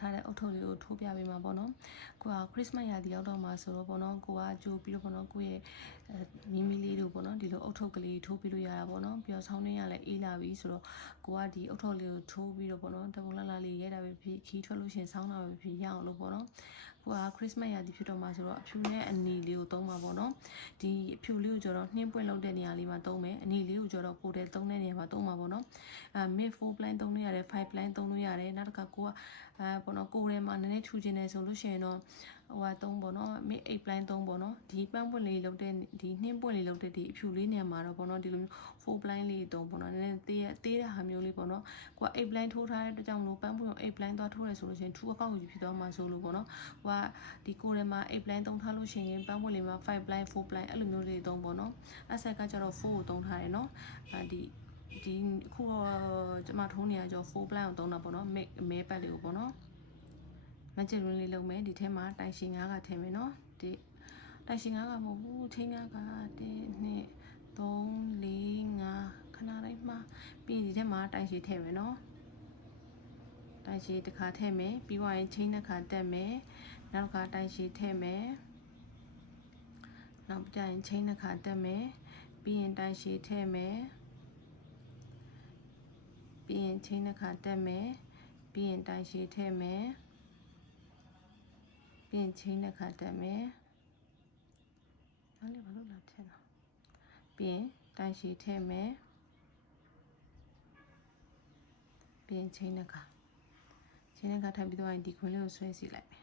ထားတဲ့အုတ်ထုပ်လေးကိုထိုးပြပေးမှာပေါ့နော်ကိုကခရစ်စမတ်ရာသီရောက်တော့မှာဆိုတော့ပေါ့နော်ကိုကကြိုပြီးတော့ပေါ့နော်ကိုရဲ့မိမိလေးတို့ပေါ့နော်ဒီလိုအုတ်ထုပ်ကလေးထိုးပြီးလို့ရတာပေါ့နော်ပြီးတော့ဆောင်းနှင်းရလည်းအေးလာပြီဆိုတော့ကိုကဒီအုတ်ထုပ်လေးကိုထိုးပြီးတော့ပေါ့နော်တပုံလာလေးရဲတာပဲဖြစ်ခီးထွက်လို့ရှင်ဆောင်းတာပဲဖြစ်ရအောင်လို့ပေါ့နော်ကိုကခရစ်စမတ်ရာသီဖြစ်တော့မှာဆိုတော့အဖြူနဲ့အနီလေးကိုသုံးပါပေါ့နော်ဒီအဖြူလေးကိုကျတော့နှင်းပွင့်လောက်တဲ့နေရာလေးမှာသုံးမယ်အနီလေးကိုကျတော့ကိုယ်တည်းသုံးတဲ့နေရာမှာသုံးပါပေါ့နော်mid 4 plan သုံးလို့ရတယ်5 plan သုံးလို့ရတယ်နောက်တစ်ခါကိုကပေါ့နော်ကိုယ်ထဲမှာနည်းနည်းထူကျင်နေဆိုလို့ရှိရင်တော့ဟိုကသုံးပေါ့နော် mid 8 plan သုံးပေါ့နော်ဒီပန်းပွင့်လေးလောက်တဲ့ဒီနှင်းပွင့်လေးလောက်တဲ့ဒီအဖြူလေးနေရာမှာတော့ပေါ့နော်ဒီလိုမျိုး4 plan လေးသုံးပေါ့နော်နည်းနည်းသေးတဲ့ဟာမျိုးလေးပေါ့နော်ကိုက8 plan ထိုးထားတဲ့အတွက်ကြောင့်မလို့ပန်းပွင့်ကို8 plan သွားထိုးရဆိုလို့ရှိရင်ထူအကောက်ကြီးဖြစ်သွားမှာဆိုလို့ပေါ့နော်ကိုကဒီကိုယ်ထဲမှာ8 plan သုံးထားလို့ရှိရင်ပန်းပွင့်လေးမှာ5 plan 4 plan အဲ့လိုမျိုးလေးသုံးပေါ့နော်အဆက်ကကျတော့4ကိုသုံးထားတယ်နော်ဒီအခုတော့ကျွန်မထုံးနေရကြော4 plan ကိုသုံးတာပေါ့နော်မဲပတ်လေးကိုပေါ့နော်မကျင်လေးလုံးမယ်ဒီထဲမှာတိုင်ရှင်9ကထည့်မယ်နော်ဒီတိုင်ရှင်9ကမဟုတ်ဘူးချင်း9က1 2 3 4 5ခဏတိုင်းမှာပြီးဒီထဲမှာတိုင်ရှင်ထည့်မယ်နော်တိုင်ရှင်တစ်ခါထည့်မယ်ပြီးသွားရင်ချင်းတစ်ခါတက်မယ်နောက်တစ်ခါတိုင်ရှင်ထည့်မယ်နောက်ကြရင်ချင်းတစ်ခါတက်မယ်ပြီးရင်တိုင်ရှင်ထည့်မယ်ပြီးရင်ချင်းတစ်ခါတက်မယ်ပြီးရင်တိုင်ရှည်ထည့်မယ်ပြီးရင်ချင်းတစ်ခါတက်မယ်နောက်လေးဘာလို့လာထည့်တော့ပြီးရင်တိုင်ရှည်ထည့်မယ်ပြီးရင်ချင်းတစ်ခါထပ်ပြီးတော့ဒီခွင်းလေးကိုဆွဲစီလိုက်မယ်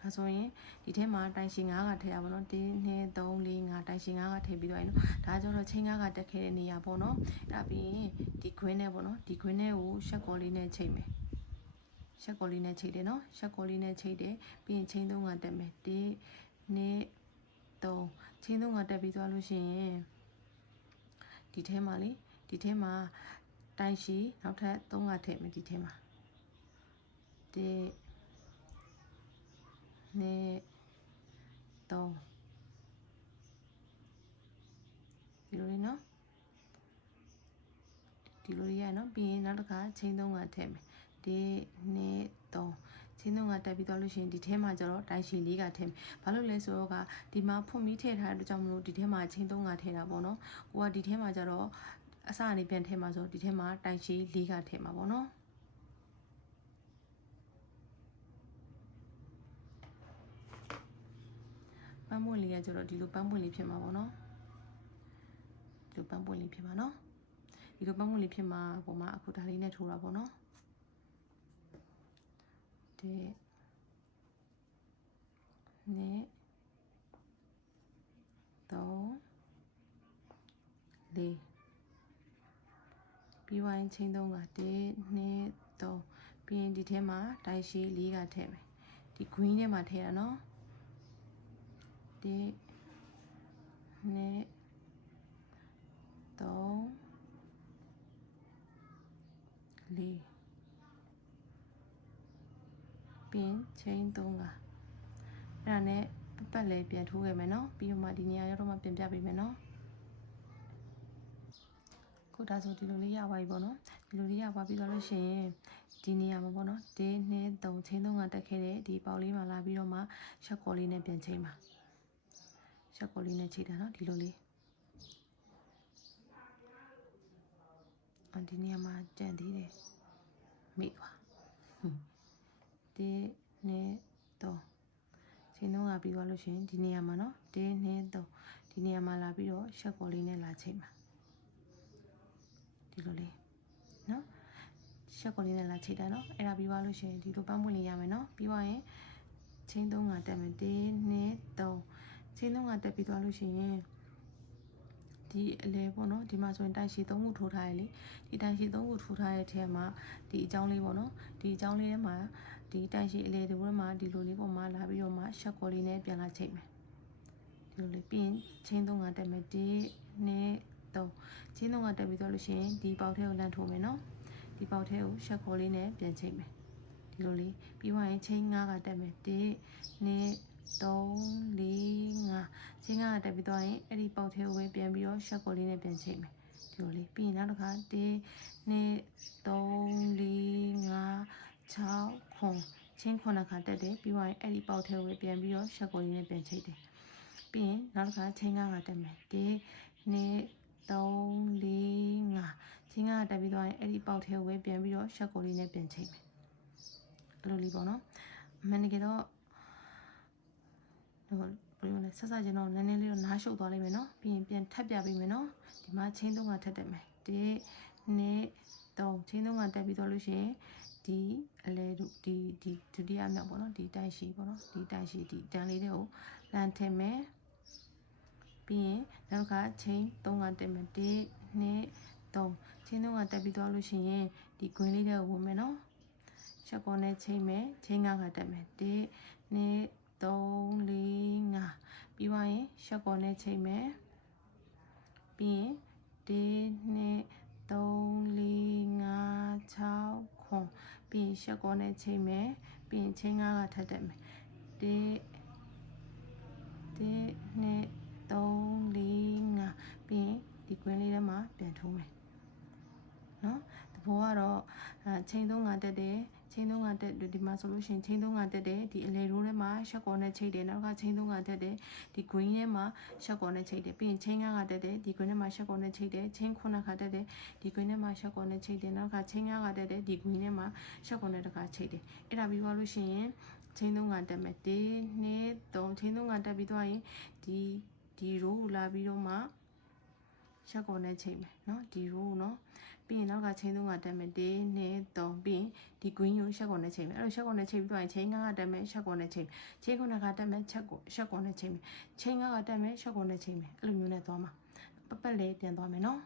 ဒါဆိုရင်ဒီထဲမှာတိုင်ရှည်9ကထည့်ရပါတော့1 2 3 4 5တိုင်ရှည်9ကထည့်ပြီးတော့နော်ဒါကြတော့ချင်း9ကတက်ခဲ့တဲ့နေရာပေါ့နော်ဒါပြီးရင်ဒီခွင်းနဲ့ပေါ့နော်ဒီခွင်းနဲ့ကိုရှက်ကော်လေးနဲ့ချိန်မယ်ရှက်ကော်လေးနဲ့ချိန်တယ်နော်ရှက်ကော်လေးနဲ့ချိန်တယ်ပြီးရင်ချင်း3ကတက်မယ်1 2 3ချင်း3ကတက်ပြီးသွားလို့ရှိရင်ဒီထဲမှာလေဒီထဲမှာတိုင်ရှည်နောက်ထပ်3ကထည့်မယ်ဒီထဲမှာ1 2 3ဒီလိုလေးနော်ဒီလိုလေးရနော်ပြီးရင်နောက်တစ်ခါချင်း3ကထည့်မယ်1 2 3ချင်း3ကတက်ပြီးသွားလို့ရှိရင်ဒီထဲမှာကျတော့တိုင်ရှည်4ကထည့်မယ်ဘာလို့လဲဆိုတော့ကဒီမှာဖွင့်ပြီးထည့်ထားတဲ့အတွက်ကြောင့်မလို့ဒီထဲမှာချင်း3ကထည့်တာပေါ့နော်ကိုကဒီထဲမှာကျတော့အစအနေပြန်ထည့်မှာဆိုဒီထဲမှာတိုင်ရှည်4ကထည့်မှာပေါ့နော်ပန်းပွင့်လေးကကျတော့ဒီလိုပန်းပွင့်လေးဖြစ်မှာပေါ့နော်ဒီလိုပန်းပွင့်လေးဖြစ်မှာနော်ဒီလိုပန်းပွင့်လေးဖြစ်မှာပုံမှာအခုဒါလေးနဲ့ထိုးတာပေါ့နော်1 2 3 4ပြီးဝိုင်းချင်း3က1 2 3ပြီးရင်ဒီထဲမှာတိုင်ရှည်4ကထည့်မယ်ဒီ green ထဲမှာထည့်ရနော်1 2 3 4ပြီးရင်ချင်း3ကအဲ့ဒါနဲ့ပတ်လေပြန်ထိုးခဲ့မယ်နော်ပြီးတော့မှဒီနေရာရောက်တော့မှပြန်ပြပေးမယ်နော်ခုဒါဆိုဒီလိုလေးရပါပြီပေါ့နော်ဒီလိုလေးရပါပြီးတော့လို့ရှိရင်ဒီနေရာမှာပေါ့နော်1 2 3ချင်း3ကတက်ခဲ့တဲ့ဒီပေါက်လေးမှာလာပြီးတော့မှရှက်ကော်လေးနဲ့ပြန်ချိန်ပါရှက်ကော်လေးနဲ့ချိန်တာနော်ဒီလိုလေးဒီနေရာမှာကြံသေးတယ်မိသွား1 2 3ချင်း3ကပြီးသွားလို့ရှိရင်ဒီနေရာမှာနော်1 2 3ဒီနေရာမှာလာပြီးတော့ရှက်ကော်လေးနဲ့လာချိန်ပါဒီလိုလေးနော်ရှက်ကော်လေးနဲ့လာချိန်တာနော်အဲ့ဒါပြီးသွားလို့ရှိရင်ဒီလိုပန်းပွင့်လေးရမယ်နော်ပြီးသွားရင်ချင်း3ကတက်မယ်1 2 3ချင်း3ကတက်ပြီးသွားလို့ရှိရင်ဒီအလဲပေါ့နော်ဒီမှာဆိုရင်တိုင်ရှည်3ခုထိုးထားရလေဒီတိုင်ရှည်3ခုထိုးထားတဲ့ထဲမှာဒီအကြောင်းလေးပေါ့နော်ဒီအကြောင်းလေးထဲမှာဒီတိုင်ရှည်အလဲတွေမှာဒီလိုလေးပေါ်မှာလာပြီးတော့မှရှက်ကော်လေးနဲ့ပြန်လာချိန်မယ်ဒီလိုလေးပြီးရင်ချင်း3ကတက်မယ်1 2 3ချင်း3ကတက်ပြီးသွားလို့ရှိရင်ဒီပေါက်ထဲကိုလမ်းထိုးမယ်နော်ဒီပေါက်ထဲကိုရှက်ကော်လေးနဲ့ပြန်ချိန်မယ်ဒီလိုလေးပြီးသွားရင်ချင်း9ကတက်မယ်1 2 3 4 5ချင်း9ကတက်ပြီးသွားရင်အဲ့ဒီပေါက်ထဲကိုပဲပြန်ပြီးတော့ရှက်ကော်လေးနဲ့ပြန်ချိန်မယ်ဒီလိုလေးပြီးရင်နောက်တစ်ခါ1 2 3 4 5 6 9 ချင်းခုနှစ်ခါတက်တယ်ပြီးသွားရင်အဲ့ဒီပေါက်ထဲကိုပြန်ပြီးတော့ရှက်ကိုလေးနဲ့ပြန်ချိတ်တယ်ပြီးရင်နောက်တစ်ခါချင်း9ခါတက်မယ်1 2 3 4 5ချင်း9ခါတက်ပြီးသွားရင်အဲ့ဒီပေါက်ထဲကိုပြန်ပြီးတော့ရှက်ကိုလေးနဲ့ပြန်ချိတ်မယ်အဲ့လိုလေးပေါ့နော်အမှန်တကယ်တော့ဟိုဘယ်လိုလဲဆက်စချင်းတော့နည်းနည်းလေးတော့နားရှုပ်သွားလိမ့်မယ်နော်ပြီးရင်ပြန်ထပ်ပြပေးမယ်နော်ဒီမှာချင်း3ခါထပ်တက်မယ်1 2 3ချင်း3ခါတက်ပြီးတော့လို့ရှိရင်ဒီအလဲဒီဒုတိယမြောက်ပေါ့နော်ဒီတိုက်ရှိပေါ့နော်ဒီတိုက်ရှိဒီတန်လေးတွေကိုလမ်းထည့်မယ်ပြီးရင်နောက်ကချင်း3ခါတက်မယ်1 2 3ချင်း3ခါတက်ပြီးတော့လို့ရှိရင်ဒီဂွင်းလေးတွေကိုဝင်မယ်နော်ရှက်ကောနဲ့ချိန်မယ်ချင်း9ခါတက်မယ်1 2 3 4 5ပြီးသွားရင်ရှက်ကောနဲ့ချိန်မယ်ပြီးရင်1 2 3 4 5 6 9ပြီးရင်ရှက်ကောနဲ့ချိန်မယ်ပြီးရင်ချင်း9ခါထပ်တက်မယ်1 1 2 3 4 5ပြီးရင်ဒီကွင်းလေးထဲမှာပြန်ထိုးမယ်နော်တဘောကတော့ချိန်3ခါတက်တယ်ချိန်3ခါတက်ဒီမှာဆိုလို့ရှိရင်ချိန်3ခါတက်တယ်ဒီအလေရိုးထဲမှာရှက်ကောနဲ့ချိတ်တယ်နောက်ကချိန်3ခါတက်တယ်ဒီ green ထဲမှာရှက်ကောနဲ့ချိတ်တယ်ပြီးရင်ချိန်9ခါတက်တယ်ဒီ green ထဲမှာရှက်ကောနဲ့ချိတ်တယ်ချိန်9ခါတက်တယ်ဒီ green ထဲမှာရှက်ကောနဲ့ချိတ်တယ်နောက်ကချိန်9ခါတက်တယ်ဒီ green ထဲမှာရှက်ကောနဲ့တခါချိတ်တယ်အဲ့ဒါပြီးသွားလို့ရှိရင်ချိန်3ခါတက်မယ်1 2 3ချိန်3ခါတက်ပြီးသွားရင်ဒီ row ကိုလာပြီးတော့မှရှက်ကောနဲ့ချိတ်မယ်နော်ဒီ row နော်ပြီးရင်နောက်ကချင်း3ခါတက်မယ်1 2 3ပြီးရင်ဒီ green ကိုရှက်ကောနဲ့ချိန်မယ်အဲ့လိုရှက်ကောနဲ့ချိန်ပြီးသွားရင်ချင်း9ခါတက်မယ်ရှက်ကောနဲ့ချိန်ချင်း9ခါတက်မယ်ရှက်ကောနဲ့ချိန်မယ်ချင်း9ခါတက်မယ်ရှက်ကောနဲ့ချိန်မယ်အဲ့လိုမျိုးနဲ့သွားမှာပတ်လေးပြန်သွားမယ်နော်